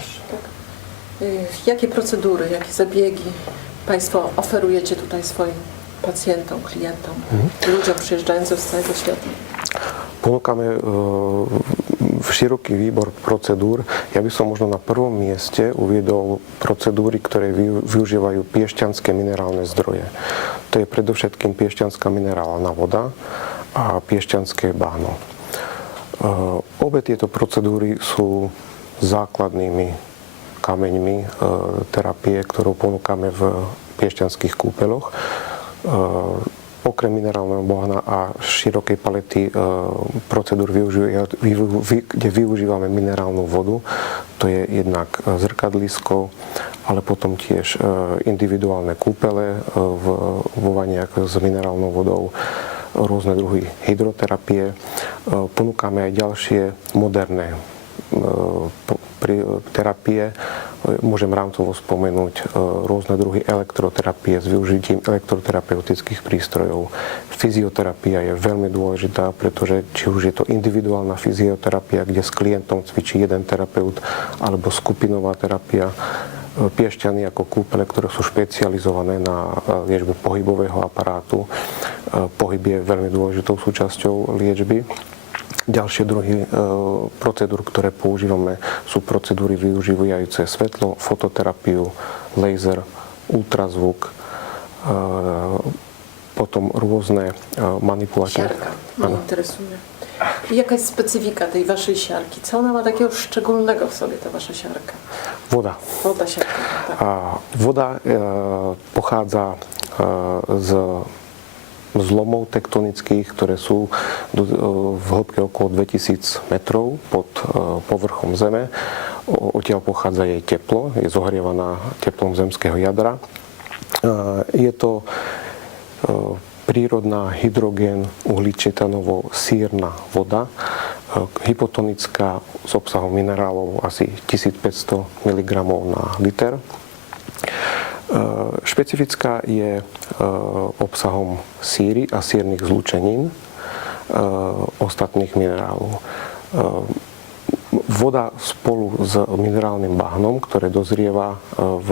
proszę. Tak. Jakie procedury, jakie zabiegi Państwo oferujecie tutaj swoim pacjentom, klientom, ludziom przyjeżdżającym z całego świata? Ponúkame široký výbor procedúr. Ja by som možno na prvom mieste uviedol procedúry, ktoré využívajú piešťanské minerálne zdroje. To je predovšetkým piešťanská minerálna voda a piešťanské bahno. Obe tieto procedúry sú základnými kameňmi terapie, ktorú ponúkame v piešťanských kúpeľoch. Okrem minerálneho bahna a širokej palety procedúr, kde využívame minerálnu vodu, to je jednak zrkadlisko, ale potom tiež individuálne kúpele vo vaniach s minerálnou vodou, rôzne druhy hydroterapie. Ponúkame aj ďalšie moderné terapie. Môžem rámcovo spomenúť rôzne druhy elektroterapie s využitím elektroterapeutických prístrojov. Fyzioterapia je veľmi dôležitá, pretože či už je to individuálna fyzioterapia, kde s klientom cvičí jeden terapeut, alebo skupinová terapia, piešťany ako kúpele, ktoré sú špecializované na liečbu pohybového aparátu. Pohyb je veľmi dôležitou súčasťou liečby. Ďalšie druhy procedúr, ktoré používame, sú procedúry využívajúce svetlo, fototerapiu, laser, ultrazvuk, potom rôzne manipulácie. Siarka mnie interesuje. Jaka jest specyfika tej waszej siarki? Co ona ma takiego szczególnego w sobie, ta wasza siarka? Voda. Woda siarka, tak. Voda pochádza z zlomov tektonických, ktoré sú v hĺbke okolo 2000 metrov pod povrchom Zeme. Odtiaľ pochádza jej teplo, je zohrievaná teplom zemského jadra. Je to prírodná hydrogén uhličitanovo-sírna voda, hypotonická s obsahom minerálov asi 1500 mg na liter. Špecifická je obsahom síry a sírnych zlúčenín ostatných minerálov. Voda spolu s minerálnym bahnom, ktoré dozrieva v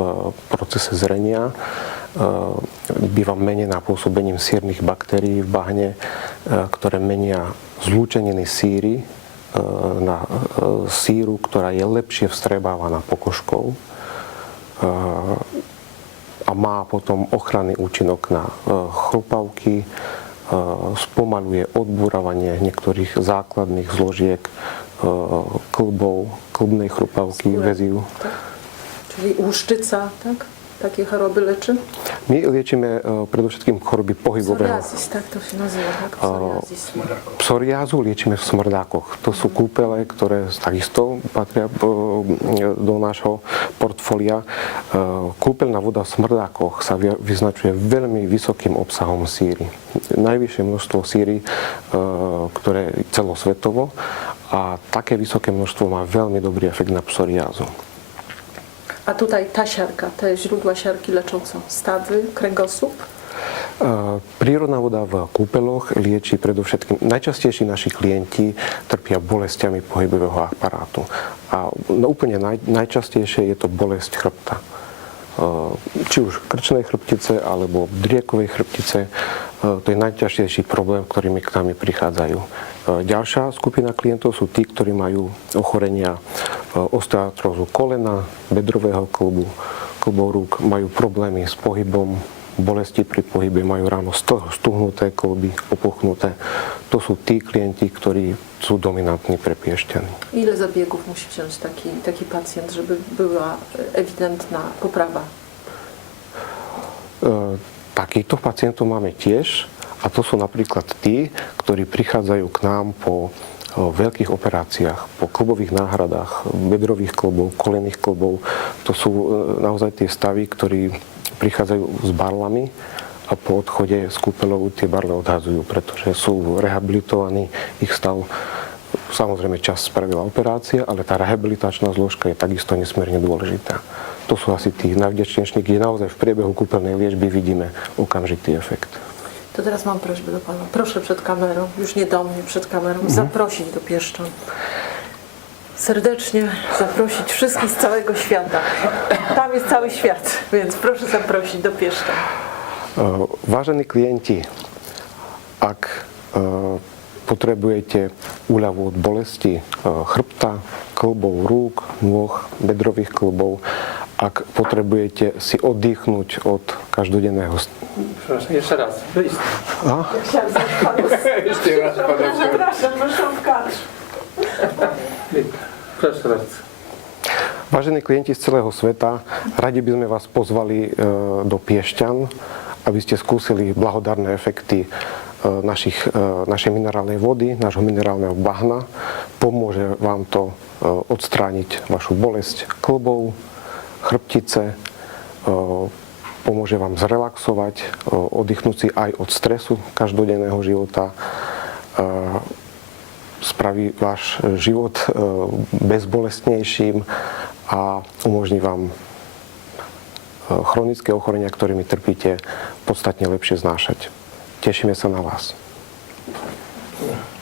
procese zrenia, býva menená pôsobením sírnych baktérií v bahne, ktoré menia zlúčeniny síry na síru, ktorá je lepšie vstrebávaná pokožkou a má potom ochranný účinok na chrupavky, spomaľuje odbúravanie niektorých základných zložiek klbov, klbnej chrupavky, väziu. Czyli łuszczyca, tak? Takie choroby leczy? My liečíme predovšetkým choroby pohybového. Psoriazis, tak to się nazywa, tak? Psoriazis. Psoriázu liečíme v smrdákoch. To sú kúpele, ktoré takisto patria do nášho portfólia. Kúpeľná voda v smrdákoch sa vyznačuje veľmi vysokým obsahom síry. Najvyššie množstvo síry, ktoré je celosvetovo, a také vysoké množstvo má veľmi dobrý efekt na psoriázu. A tutaj ta siarka, te źródła siarki leczą co? Stawy, kręgosłup? Prírodná voda v kúpeloch lieči predovšetkým. Najčastejší naši klienti trpia bolestiami pohybového aparátu. A úplne najčastejšie je to bolesť chrbta. Či už krčnej chrbtice alebo driekovej chrbtice. To je najťažšejší problém, ktorými k nami prichádzajú. Ďalšia skupina klientov sú tí, ktorí majú ochorenia osteoartrózu kolena, bedrového klbu, klbov rúk, majú problémy s pohybom, bolesti pri pohybe, majú ráno stuhnuté klby, opuchnuté. To sú tí klienti, ktorí sú dominantní pre piešťany. Ile zabiegów musi wziąć taki pacjent, żeby była ewidentna poprawa? Takýchto pacientov máme tiež. A to sú napríklad tí, ktorí prichádzajú k nám po veľkých operáciách, po klbových náhradách, bedrových klbov, kolenných klbov. To sú naozaj tie stavy, ktorí prichádzajú s barlami a po odchode z kúpeľov tie barle odhadzujú, pretože sú rehabilitovaní, ich stav. Samozrejme čas spravila operácia, ale tá rehabilitačná zložka je takisto nesmierne dôležitá. To sú asi tí najvďačnejší, kde naozaj v priebehu kúpeľnej liečby vidíme okamžitý efekt. To teraz mam prośbę do Pana. Proszę przed kamerą, już nie do mnie, przed kamerą, zaprosić do Pieszczan. serdecznie zaprosić wszystkich z całego świata. Tam jest cały świat, więc proszę zaprosić do Pieszczan. Vážení klienti, ak potrebujete úľavu od bolesti chrbta, klbov rúk, nôh, bedrových klbov, ak potrebujete si oddychnúť od každodenného... Przepraszam, jeszcze raz. Wyjść. Chciałam znać panu. Jeszcze raz, panu. Zapraszam, proszę w kadr. Proszę bardzo. Vážení klienti z celého sveta, radi by sme vás pozvali do Piešťan, aby ste skúsili blahodárne efekty našej minerálnej vody, nášho minerálneho bahna. Pomôže vám to odstrániť vašu bolesť klbov, chrbtice, pomôže vám zrelaxovať, oddychnúť si aj od stresu každodenného života, spraví váš život bezbolestnejším a umožní vám chronické ochorenia, ktorými trpíte, podstatne lepšie znášať. Tešíme sa na vás.